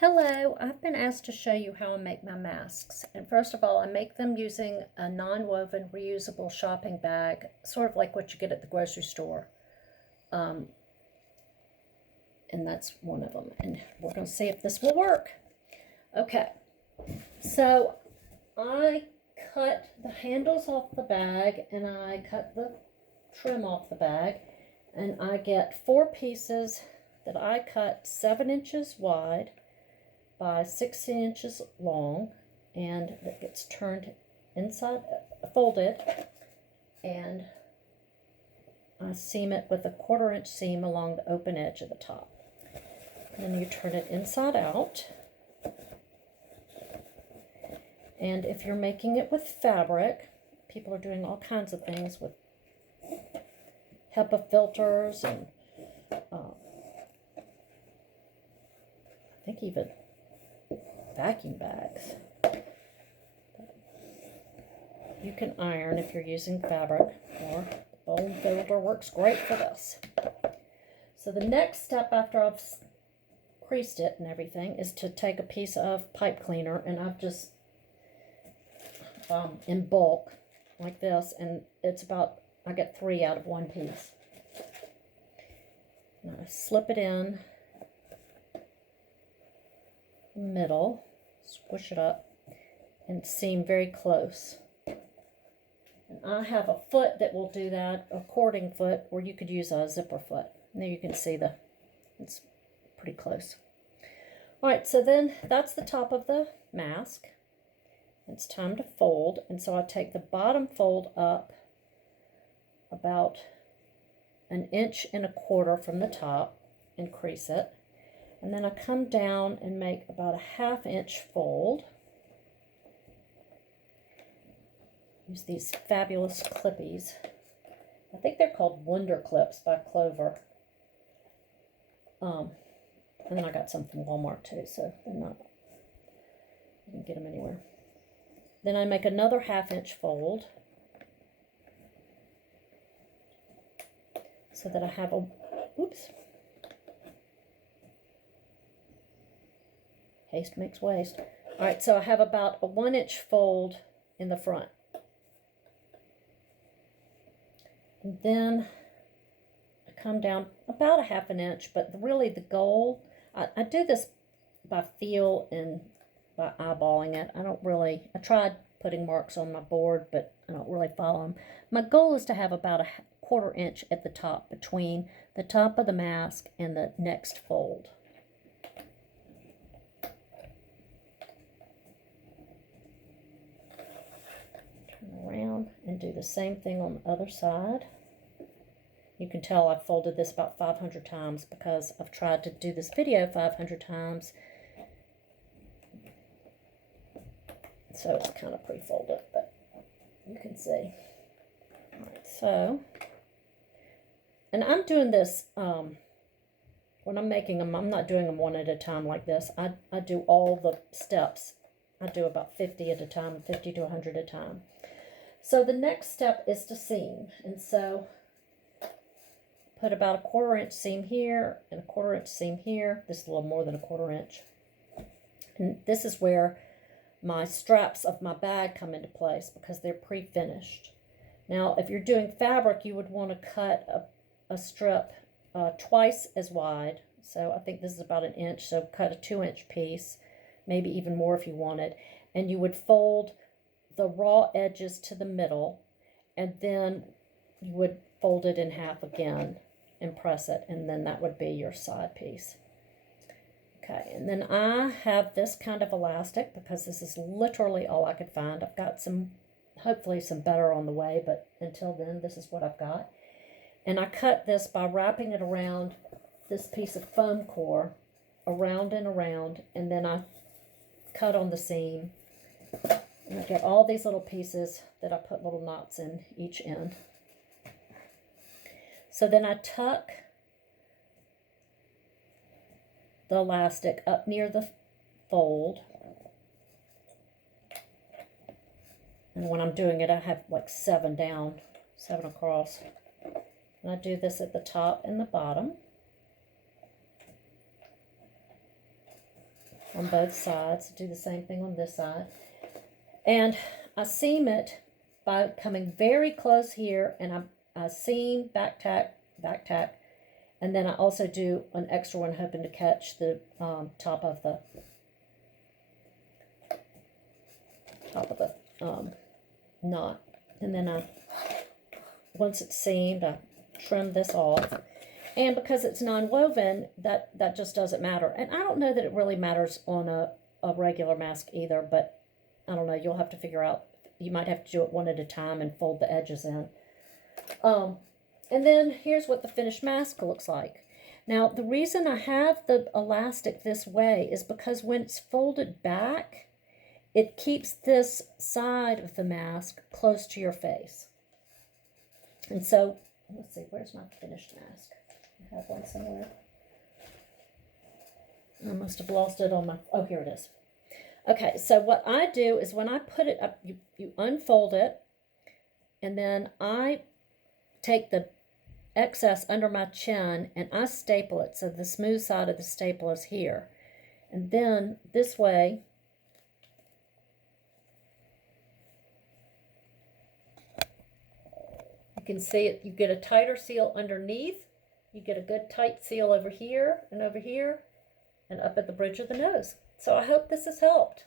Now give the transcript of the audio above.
Hello, I've been asked to show you how I make my masks. And first of all, I make them using a non-woven reusable shopping bag, sort of like what you get at the grocery store. And that's one of them. And we're going to see if this will work. Okay, so I cut the handles off the bag and I cut the trim off the bag. And I get 4 pieces that I cut 7 inches wide by 16 inches long, and that gets turned inside, folded, and I seam it with a 1/4 inch seam along the open edge of the top. And then you turn it inside out. And if you're making it with fabric, people are doing all kinds of things with HEPA filters and I think even vacuum bags. You can iron if you're using fabric, or the bone filter works great for this. So the next step after I've creased it and everything is to take a piece of pipe cleaner, and I've just in bulk like this, and it's about, I get 3 out of 1 piece. And I slip it in the middle, squish it up, and seam very close. And I have a foot that will do that, a cording foot, or you could use a zipper foot. And there you can see it's pretty close. All right, so then that's the top of the mask. It's time to fold, and so I take the bottom fold up about 1.25 inches from the top and crease it. And then I come down and make about a 1/2 inch fold. Use these fabulous clippies. I think they're called Wonder Clips by Clover. And then I got some from Walmart too, so they're not, you can get them anywhere. Then I make another 1/2 inch fold so that I have a, oops, haste makes waste. All right, so I have about a 1 inch fold in the front. And then I come down about a 1/2 inch, but really the goal, I do this by feel and by eyeballing it. I tried putting marks on my board, but I don't really follow them. My goal is to have about a 1/4 inch at the top between the top of the mask and the next fold. Turn around and do the same thing on the other side. You can tell I've folded this about 500 times because I've tried to do this video 500 times. So it's kind of pre-folded, but you can see. All right, so, and I'm doing this, when I'm making them, I'm not doing them one at a time like this. I do all the steps. I do about 50 at a time, 50 to 100 at a time. So the next step is to seam. And so put about a 1/4 inch seam here and a 1/4 inch seam here. This is a little more than a 1/4 inch. And this is where my straps of my bag come into place because they're pre-finished. Now, if you're doing fabric, you would want to cut a strip twice as wide. So I think this is about 1 inch, so cut a 2-inch piece, maybe even more if you wanted. And you would fold the raw edges to the middle, and then you would fold it in half again and press it, and then that would be your side piece. Okay, and then I have this kind of elastic because this is literally all I could find. I've got some, hopefully some better on the way, but until then, this is what I've got. And I cut this by wrapping it around this piece of foam core, around and around, and then I cut on the seam. And I get all these little pieces that I put little knots in each end. So then I tuck the elastic up near the fold. And when I'm doing it, I have like 7 down, 7 across. And I do this at the top and the bottom. on both sides. Do the same thing on this side. And I seam it by coming very close here, and I seam, back tack, and then I also do an extra one, hoping to catch the top of the knot. And then once it's seamed, I trim this off. And because it's non-woven, that just doesn't matter. And I don't know that it really matters on a regular mask either, but I don't know. You'll have to figure out. You might have to do it one at a time and fold the edges in. And then here's what the finished mask looks like. Now, the reason I have the elastic this way is because when it's folded back, it keeps this side of the mask close to your face. And so, let's see, where's my finished mask? I have one somewhere. I must have lost it on my, oh, here it is. Okay, so what I do is when I put it up, you unfold it, and then I take the excess under my chin and I staple it so the smooth side of the staple is here. And then this way, you can see it, you get a tighter seal underneath, you get a good tight seal over here and up at the bridge of the nose. So I hope this has helped.